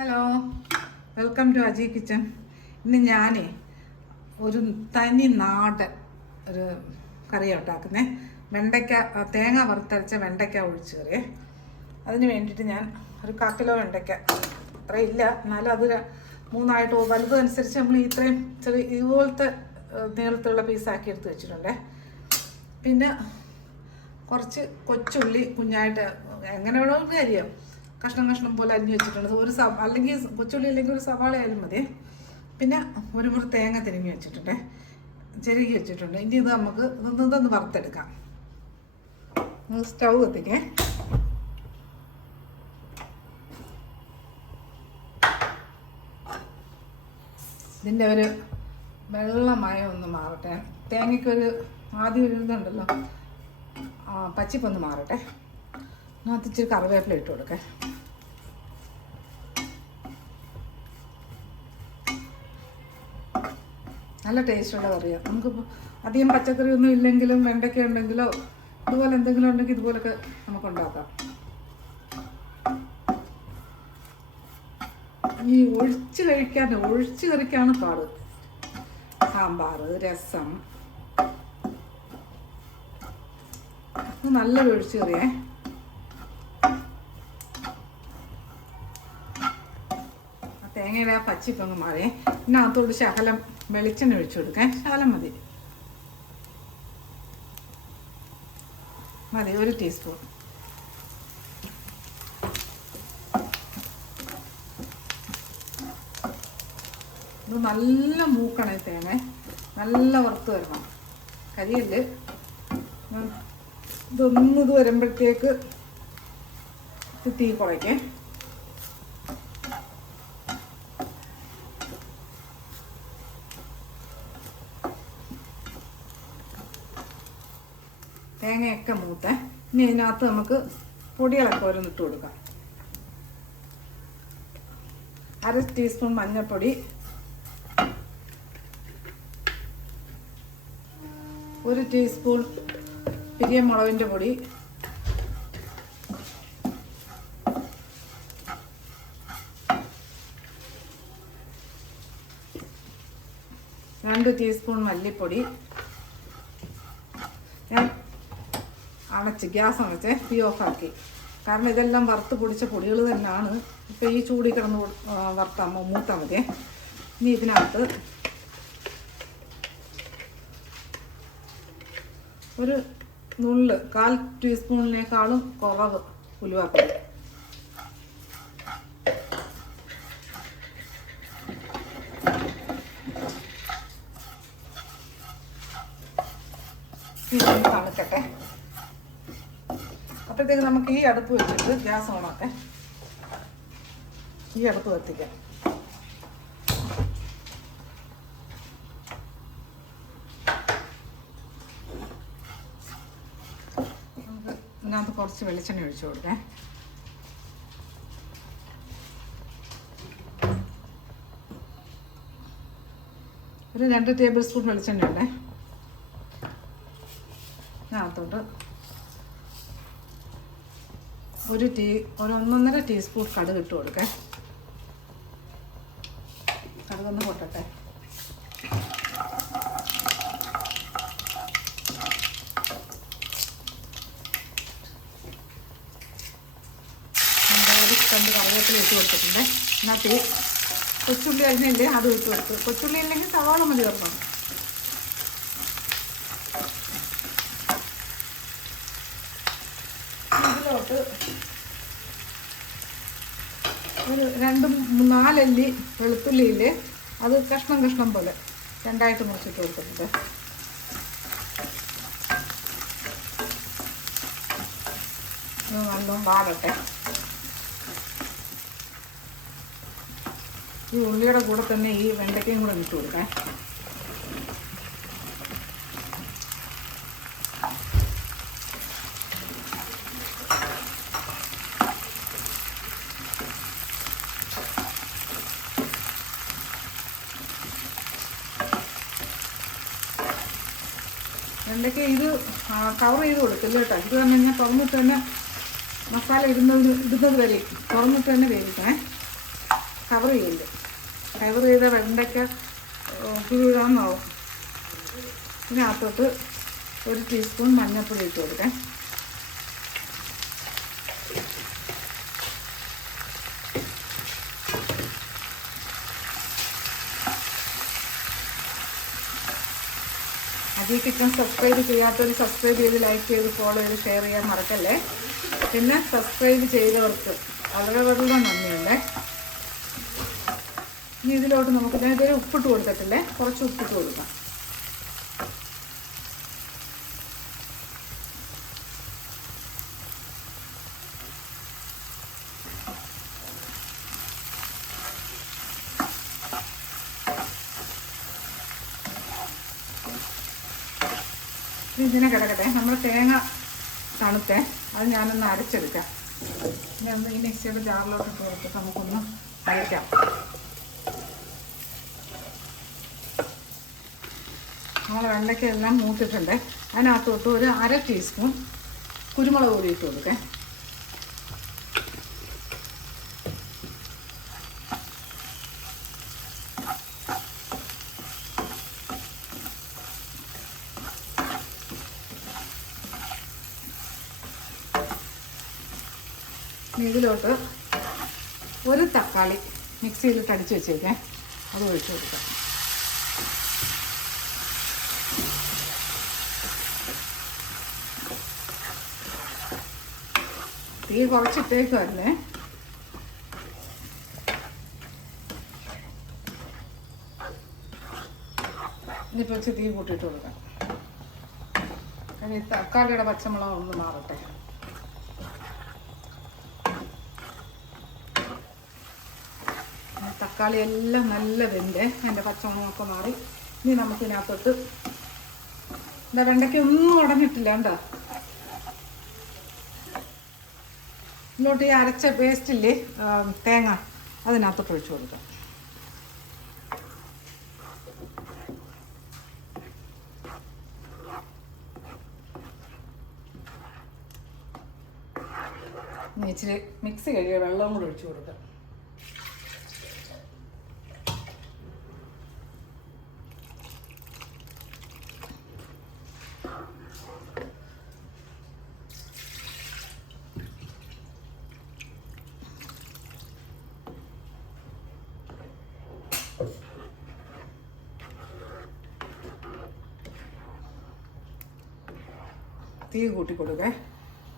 Hello welcome to Aji kitchen ഇന്ന് ഞാൻ ഒരു തനി നാടൻ ഒരു കറിയാണ് ഉണ്ടാക്കുന്നത് വെണ്ടയ്ക്ക തേങ്ങ വറുത്തരച്ച വെണ്ടയ്ക്ക ഒഴിച്ച് കറിയേ. അതിന് വേണ്ടിയിട്ട് ഞാൻ ഒരു കാക്കിലോ കിലോ വെണ്ടയ്ക്ക. അത്ര ഇല്ല. എന്നാലും അത് മൂന്നായിട്ടോ വലുതനുസരിച്ച് നമ്മൾ ഇത്രയും ചെറിയ ഇതുപോലത്തെ നീളത്തിലുള്ള പീസാക്കി എടുത്ത് വെച്ചിട്ടുണ്ടേ. പിന്നെ കുറച്ച് കൊച്ചുള്ളി കുഞ്ഞായിട്ട് എങ്ങനെ വേണമെങ്കിലും അരിയാം. കഷ്ണം കഷ്ണം പോലെ അരിഞ്ഞ് വെച്ചിട്ടുണ്ട് ഒരു സവ അല്ലെങ്കിൽ കൊച്ചുള്ളി അല്ലെങ്കിൽ ഒരു സവാള ആയാലും മതി. പിന്നെ ഒരു മുറി തേങ്ങ തിരിഞ്ഞ് വെച്ചിട്ടുണ്ട്. ചെരുകി വെച്ചിട്ടുണ്ട്. ഇനി ഇത് നമുക്ക് ഇതൊന്ന് വറുത്തെടുക്കാം. സ്റ്റൗ കത്തിക്കേ. ഇതിന്റെ ഒരു വെള്ളമായ ഒന്ന് മാറട്ടെ. തേങ്ങയ്ക്കൊരു ആദ്യം ഒരു ഇതുണ്ടല്ലോ. പച്ചിപ്പൊന്ന് മാറട്ടെ. അതിനകത്ത് ഇച്ചിരി കറിവേപ്പില ഇട്ട് കൊടുക്കേ. നല്ല ടേസ്റ്റുള്ള കറിയാണ് നമുക്ക് അധികം പച്ചക്കറി ഒന്നും ഇല്ലെങ്കിലും വെണ്ടയ്ക്ക ഉണ്ടെങ്കിലോ ഇതുപോലെ എന്തെങ്കിലും ഉണ്ടെങ്കിൽ ഇതുപോലൊക്കെ നമുക്ക് ഉണ്ടാക്കാം. ഈ ഒഴിച്ച് കഴിക്കാൻ ഒഴിച്ച് കറിക്കാണ് പാട്. സാമ്പാർ രസം. ഇത് നല്ലൊരു ഒഴിച്ച് കറിയേ. തേങ്ങയുടെ ആ പച്ചിപ്പൊന്ന് മാറിയേ പിന്നെ അകത്തോട്ട് ശകലം വെളിച്ചെണ്ണ ഒഴിച്ചു കൊടുക്കാൻ. ശകലം മതി. മതി ഒരു ടീസ്പൂൺ ഇത് നല്ല മൂക്കണ തേങ്ങ. നല്ല വറുത്ത് വരണം. കരിയൽ. ഇതൊന്നും ഇത് വരുമ്പോഴത്തേക്ക് തീ കുറയ്ക്കേ. തേങ്ങയൊക്കെ മൂത്ത ഇനി ഇതിനകത്ത് നമുക്ക് പൊടികളൊക്കെ ഓരോന്നിട്ട് കൊടുക്കാം. അര ടീസ്പൂൺ മഞ്ഞൾപ്പൊടി. ഒരു ടീസ്പൂൺ പിരിയമുളകിന്റെ പൊടി. രണ്ട് ടീസ്പൂൺ മല്ലിപ്പൊടി ഞാൻ അടച്ച് ഗ്യാസ് അടച്ച് തീ ഓഫാക്കി. കാരണം ഇതെല്ലാം വറുത്ത് പൊടിച്ച പൊടികൾ തന്നെയാണ്. ഇപ്പം ഈ ചൂടി കിടന്ന് വറുത്താൽ മൂത്താൽ മതി. ഇനി ഇതിനകത്ത് ഒരു നുള്ള് കാൽ ടീസ്പൂണിനേക്കാളും കുറവ് ഉലുവാപ്പൊടി. തണുക്കട്ടെ. അപ്പോഴത്തേക്ക് നമുക്ക് ഈ അടുപ്പ് വെച്ചിട്ട് ഗ്യാസ് ഓണാക്കെ ഈ അടുപ്പ് കത്തിക്കാം. നമുക്ക് ഇതിനകത്ത് കുറച്ച് വെളിച്ചെണ്ണ ഒഴിച്ചു കൊടുക്കേ. ഒരു രണ്ട് ടേബിൾ സ്പൂൺ വെളിച്ചെണ്ണ ഉണ്ടേ ഇതിനകത്തോട്ട് ഒരു ടീ ഒരു ഒന്നൊന്നര ടീസ്പൂൺ കടുക് ഇട്ട് കൊടുക്കേ. കടുകൊന്ന് പൊട്ടട്ടെ. രണ്ട് കറിവേപ്പില ഇട്ട് കൊടുത്തിട്ടുണ്ട്. ഈ കൊച്ചുള്ളി അരിഞ്ഞില്ലേ അത് ഇട്ട് കൊടുത്തു കൊച്ചുള്ളി ഇല്ലെങ്കിൽ സവാള മതി ചേർക്കണം ഇതിലോട്ട് ഒരു രണ്ട് നാലല്ലി വെളുത്തുള്ളിയിൽ അത് കഷ്ണം കഷ്ണം പോലെ രണ്ടായിട്ട് മുറിച്ചിട്ട് കൊടുക്കുന്നത് നല്ലോണം വാടട്ടെ. ഈ ഉള്ളിയുടെ കൂടെ തന്നെ ഈ വെണ്ടയ്ക്കയും കൂടെ ഇട്ട് കൊടുക്കാം. വെണ്ടയ്ക്ക ഇത് കവർ ചെയ്ത് കൊടുക്കില്ല കേട്ടോ. ഇത് തന്നെ ഞാൻ തുറന്നിട്ട് തന്നെ മസാല ഇടുന്നത് ഇടുന്നത് വരെ തുറന്നിട്ട് തന്നെ വേവിക്കണേ. കവർ ചെയ്യില്ല. കവർ ചെയ്ത വെണ്ടയ്ക്ക പുഴുകാന്നാവും ഇതിനകത്തോട്ട് ഒരു ടീസ്പൂൺ മഞ്ഞൾപ്പൊടി ഇട്ട് കൊടുക്കാം അതീ കിച്ചൺ സബ്സ്ക്രൈബ് ചെയ്യാത്തവർ സബ്സ്ക്രൈബ് ചെയ്ത് ലൈക്ക് ചെയ്ത് ഫോളോ ചെയ്ത് ഷെയർ ചെയ്യാൻ മറക്കല്ലേ? പിന്നെ സബ്സ്ക്രൈബ് ചെയ്തവർക്ക് വളരെ വളരെ നന്ദിയുണ്ടേ. ഇനി ഇതിലോട്ട് നമുക്ക് ഞാൻ ഉപ്പിട്ട് കൊടുത്തിട്ടില്ലേ? കുറച്ച് ഉപ്പിട്ട് കൊടുക്കാം. ഇതിനെ കിടക്കട്ടെ. നമ്മൾ തേങ്ങ തണുത്തേ. അത് ഞാനൊന്ന് അരച്ചെടുക്കാം. ഇനി ഒന്ന് ഈ മിക്സിയുടെ ജാറിലോട്ട് ഇട്ട് നമുക്കൊന്ന് അരയ്ക്കാം നമ്മൾ വെണ്ടയ്ക്ക എല്ലാം മൂത്തിട്ടുണ്ട്. അതിനകത്തോട്ട് ഒരു അര ടീസ്പൂൺ കുരുമുളക് പൊടി ഇട്ട് കൊടുക്കേ. ഇതിലോട്ട് ഒരു തക്കാളി മിക്സിയിലിട്ട് അടിച്ച് വെച്ചേക്കേ. അത് ഒഴിച്ച് കൊടുക്കാം. തീ കുറച്ചിട്ടേക്കുമല്ലേ ഇനിയിപ്പോൾ വെച്ച് തീ കൂട്ടിയിട്ട് കൊടുക്കാം. കാരണം ഈ തക്കാളിയുടെ പച്ചമുളക് ഒന്ന് മാറട്ടെ. തക്കാളി എല്ലാം നല്ല വെന്തേ അതിന്റെ പച്ചമുളകൊക്കെ മാറി. ഇനി നമുക്ക് ഇതിനകത്തോട്ട് എന്താ വെണ്ടയ്ക്ക ഒന്നും ഉടഞ്ഞിട്ടില്ല കണ്ടോ? ഇതിലോട്ട് ഈ അരച്ച പേസ്റ്റില്ലേ തേങ്ങ അതിനകത്തോട്ട് ഒഴിച്ചു കൊടുക്കാം. ഇച്ചിരി മിക്സ് കഴിയുക വെള്ളവും കൂടെ ഒഴിച്ചു കൊടുക്കാം. തീ കൂട്ടി കൊടുക്കേ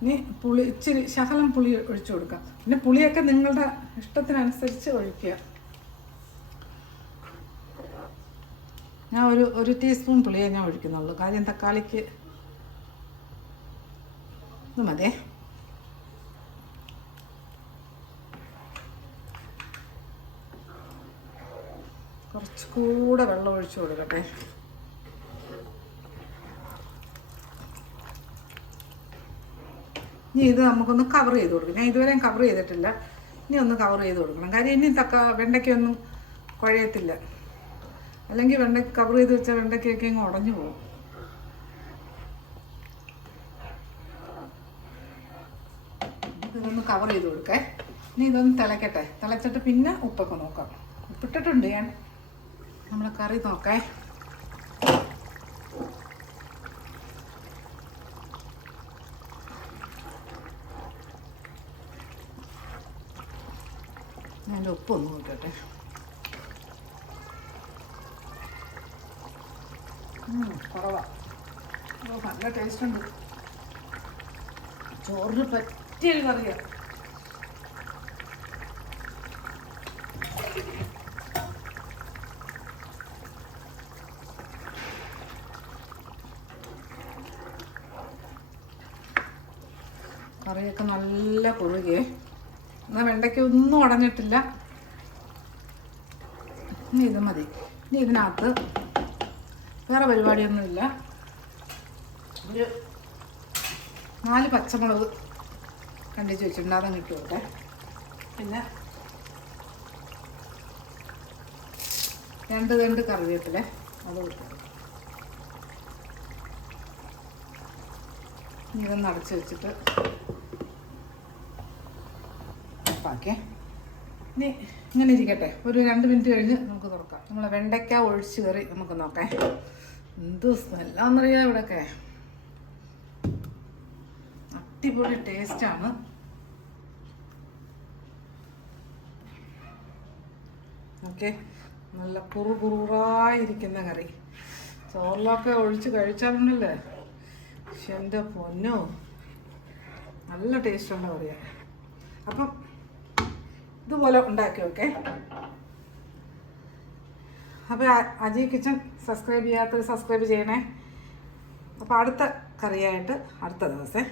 ഇനി പുളി ഇച്ചിരി ശകലം പുളി ഒഴിച്ചു കൊടുക്കാം. പിന്നെ പുളിയൊക്കെ നിങ്ങളുടെ ഇഷ്ടത്തിനനുസരിച്ച് ഒഴിക്കുക. ഞാൻ ഒരു ഒരു ടീസ്പൂൺ പുളിയേ ഞാൻ ഒഴിക്കുന്നുള്ളൂ. കാര്യം തക്കാളിക്ക് ഇത് മതിയേ കുറച്ചുകൂടെ വെള്ളം ഒഴിച്ചു കൊടുക്കട്ടെ. ഇനി ഇത് നമുക്കൊന്ന് കവർ ചെയ്ത് കൊടുക്കണം ഞാൻ ഇതുവരെയും കവർ ചെയ്തിട്ടില്ല. ഇനി ഒന്ന് കവർ ചെയ്ത് കൊടുക്കണം. കാര്യം ഇനി തക്ക വെണ്ടയ്ക്കൊന്നും കുഴയത്തില്ല. അല്ലെങ്കിൽ വെണ്ട കവർ ചെയ്ത് വെച്ച വെണ്ടയ്ക്കൊക്കെ ഇങ്ങ് ഉടഞ്ഞു പോകും. ഇതൊന്ന് കവർ ചെയ്ത് കൊടുക്കേ. ഇനി ഇതൊന്ന് തിളക്കട്ടെ. തിളച്ചിട്ട് പിന്നെ ഉപ്പൊക്കെ നോക്കാം. ഉപ്പിട്ടിട്ടുണ്ട് ഞാൻ. നമ്മൾ കറി നോക്കേ. ഞാൻ ഉപ്പ് ഒന്ന് നോക്കട്ടെ കുറവാ. നല്ല ടേസ്റ്റ് ഉണ്ട്. ചോറിന് പറ്റിയൊരു കറിയാണ് കറിയൊക്കെ നല്ല കുറുകിയേ എന്നാൽ വെണ്ടയ്ക്ക ഒന്നും ഉടഞ്ഞിട്ടില്ല. ഇനി ഇത് മതി. ഇനി ഇതിനകത്ത് വേറെ പരിപാടിയൊന്നുമില്ല. ഒരു നാല് പച്ചമുളക് കണ്ടിച്ച് വെച്ചിട്ടുണ്ട്. അതങ്ങ് ഇട്ട് പിന്നെ രണ്ട് രണ്ട് കറിവേപ്പില. അത് കൊടുക്കാം. ഇതൊന്ന് അടച്ച് വെച്ചിട്ട് ഉപ്പാക്കേ ഇനി ഇങ്ങനെ ഇരിക്കട്ടെ. ഒരു രണ്ട് മിനിറ്റ് കഴിഞ്ഞ് നമുക്ക് തുറക്കാം. നമ്മൾ വെണ്ടയ്ക്ക ഒഴിച്ച് കറി നമുക്ക് നോക്കാം. എന്ത് സ്മെല്ലാന്നറിയാം ഇവിടെയൊക്കെ അടിപൊളി ടേസ്റ്റാണ്. ഓക്കെ. നല്ല കുറു കുറുറായിരിക്കുന്ന കറി. ചോറിലൊക്കെ ഒഴിച്ച് കഴിച്ചാലുണ്ടല്ലേ? പക്ഷെ എന്റെ പൊന്നോ. നല്ല ടേസ്റ്റ് ഉണ്ടോ പറയാം അപ്പം ഇതുപോലെ ഉണ്ടാക്കി ഓക്കെ അപ്പോൾ അജി കിച്ചൺ സബ്സ്ക്രൈബ് ചെയ്യാത്തവർ സബ്സ്ക്രൈബ് ചെയ്യണേ. അപ്പോൾ അടുത്ത കറിയായിട്ട് അടുത്ത ദിവസം.